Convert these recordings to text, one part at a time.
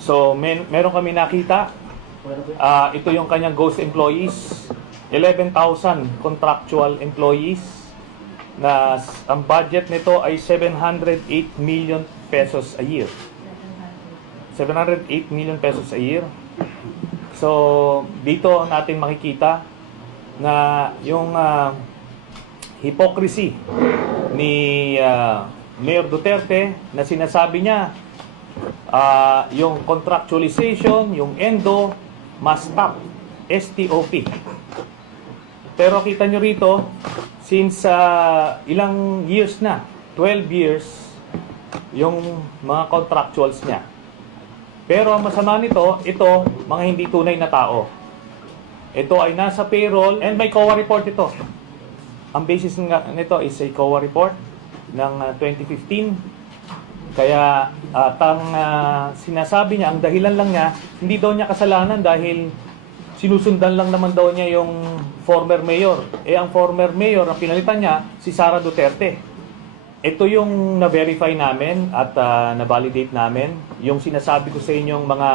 So, meron kami nakita. Ito yung kanyang ghost employees. 11,000 contractual employees na ang budget nito ay 708 million pesos a year. 708 million pesos a year. So, dito natin makikita na yung hypocrisy ni Mayor Duterte na sinasabi niya yung contractualization, yung ENDO must stop, STOP. Pero kita nyo rito, since ilang years na, 12 years, yung mga contractuals niya. Pero ang masama nito, ito, mga hindi tunay na tao. Ito ay nasa payroll, and may COA report ito. Ang basis nito is a COA report ng 2015. Kaya sinasabi niya, ang dahilan lang niya, hindi daw niya kasalanan dahil sinusundan lang naman daw niya yung former mayor. Ang former mayor, ang pinalitan niya, si Sara Duterte. Ito yung na-verify namin at na-validate namin. Yung sinasabi ko sa inyong mga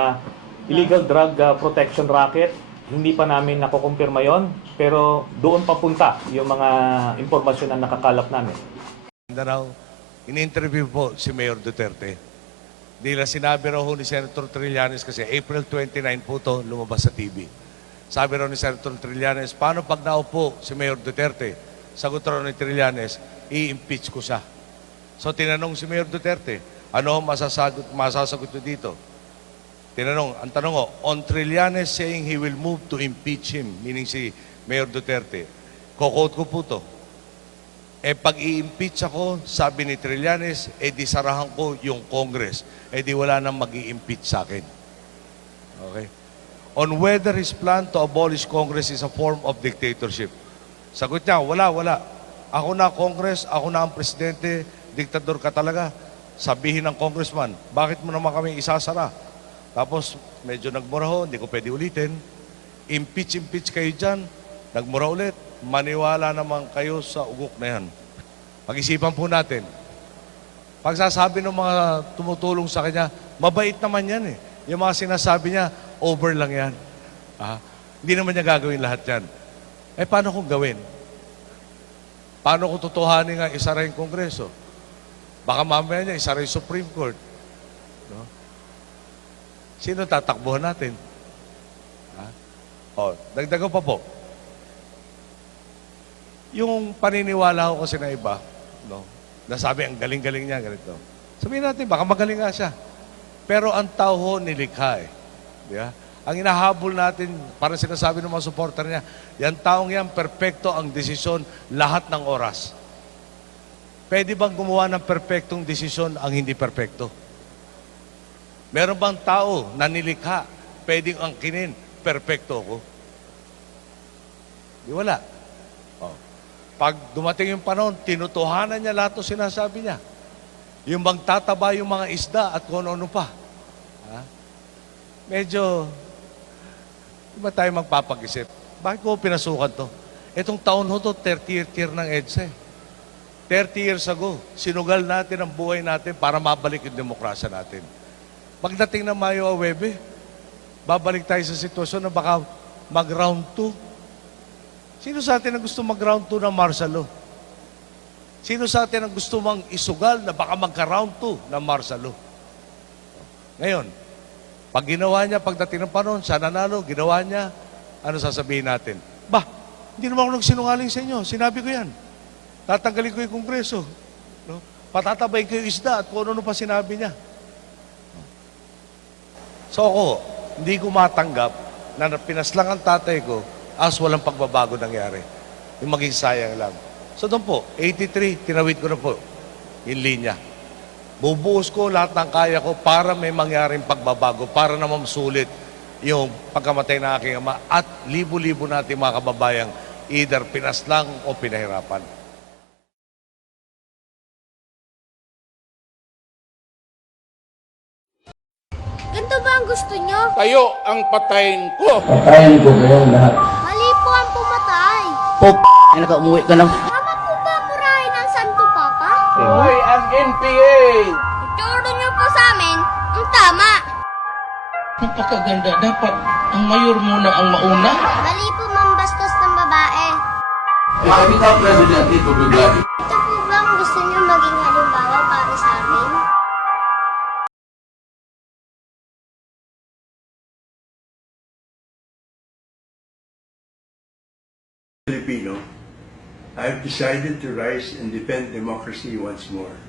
illegal drug protection racket, hindi pa namin nakukumpirma yon, pero doon papunta yung mga impormasyon na nakakalap namin. In-interview po si Mayor Duterte. Nila sinabi raw ni Senator Trillanes kasi April 29 po to lumabas sa TV. Sabi raw ni Senator Trillanes, paano pag naupo si Mayor Duterte? Sagot raw ni Trillanes, i-impeach ko siya. So tinanong si Mayor Duterte, ano masasagot nyo dito? Ang tanong ko, on Trillanes saying he will move to impeach him, meaning si Mayor Duterte, ko-quote ko po to. Pag i-impeach ako, sabi ni Trillanes, di sarahan ko yung Congress. Di wala nang mag-i-impeach sa akin. Okay? On whether his plan to abolish Congress is a form of dictatorship. Sagot niya, wala. Ako na Congress, ako na ang presidente, diktador ka talaga. Sabihin ng congressman, bakit mo naman kami isasara? Tapos, medyo nagmura ho, hindi ko pwede ulitin. Impeach kayo dyan. Nagmura ulit. Maniwala naman kayo sa ugok na yan. Pag-isipan po natin. Pagsasabi ng mga tumutulong sa kanya, mabait naman yan eh. Yung mga sinasabi niya, over lang yan. Hindi naman niya gagawin lahat yan. Paano kung gawin? Paano kung tutuhanin nga isara yung Kongreso? Baka mamaya niya isara yung Supreme Court. No? Sino tatakbuhan natin? Dagdagan pa po. Yung paniniwala ko kasi na iba, no, nasabi ang galing-galing niya, ganito. Sabihin natin, baka magaling nga siya. Pero ang tao ho nilikha eh. Diba? Ang inahabol natin, para sinasabi ng mga supporter niya, yan taong yan, perpekto ang desisyon lahat ng oras. Pwede bang gumawa ng perpektong desisyon ang hindi perpekto? Meron bang tao na nilikha, pwedeng angkinin, perpekto ko? Di wala. Pag dumating yung panahon, tinutuhanan niya lahat ng sinasabi niya. Yung bang tataba yung mga isda at kung ano pa. Medyo, di ba tayo magpapag-isip? Bakit ko pinasukan to? Itong taon ho to, 30th year ng EDSA. 30 years ago, sinugal natin ang buhay natin para mabalik yung demokrasya natin. Pagdating ng Mayo 9, babalik tayo sa sitwasyon na baka mag-round 2. Sino sa atin ang gusto mag-round 2 ng martial law? Sino sa atin ang gusto mang isugal na baka magka-round 2 ng martial law? Ngayon, pag ginawa niya, pagdating ng panahon, siya nanalo, ginawa niya, ano sasabihin natin? Hindi naman ako nagsinungaling sa inyo. Sinabi ko yan. Tatanggalin ko yung Kongreso. No? Patatabay ko yung isda at kung ano pa sinabi niya. So ako, hindi ko matanggap na pinaslang ang tatay ko as walang pagbabago nangyari. Yung maging sayang lang. So doon po, 83, tinawid ko na po yung linya. Bubuhos ko lahat ng kaya ko para may mangyaring pagbabago, para naman masulit yung pagkamatay ng aking ama at libo-libo natin mga kababayang either pinaslang o pinahirapan. Ganito ba ang gusto nyo? Kayo ang patayin ko. Patayin ko kayong lahat. Mali po ang pumatay. Ay, naka-umuwi ka lang. Tama po ba murahin ng Santo Papa? Hoy, ang NPA! Ituro nyo po sa amin ang tama. Napakaganda. Dapat ang mayor muna ang mauna. Mali po mambastos ng babae. Kami ka president dito, bigla. Ito po ba ang gusto niyo maging halimbawa para sa amin? Filipino, I have decided to rise and defend democracy once more.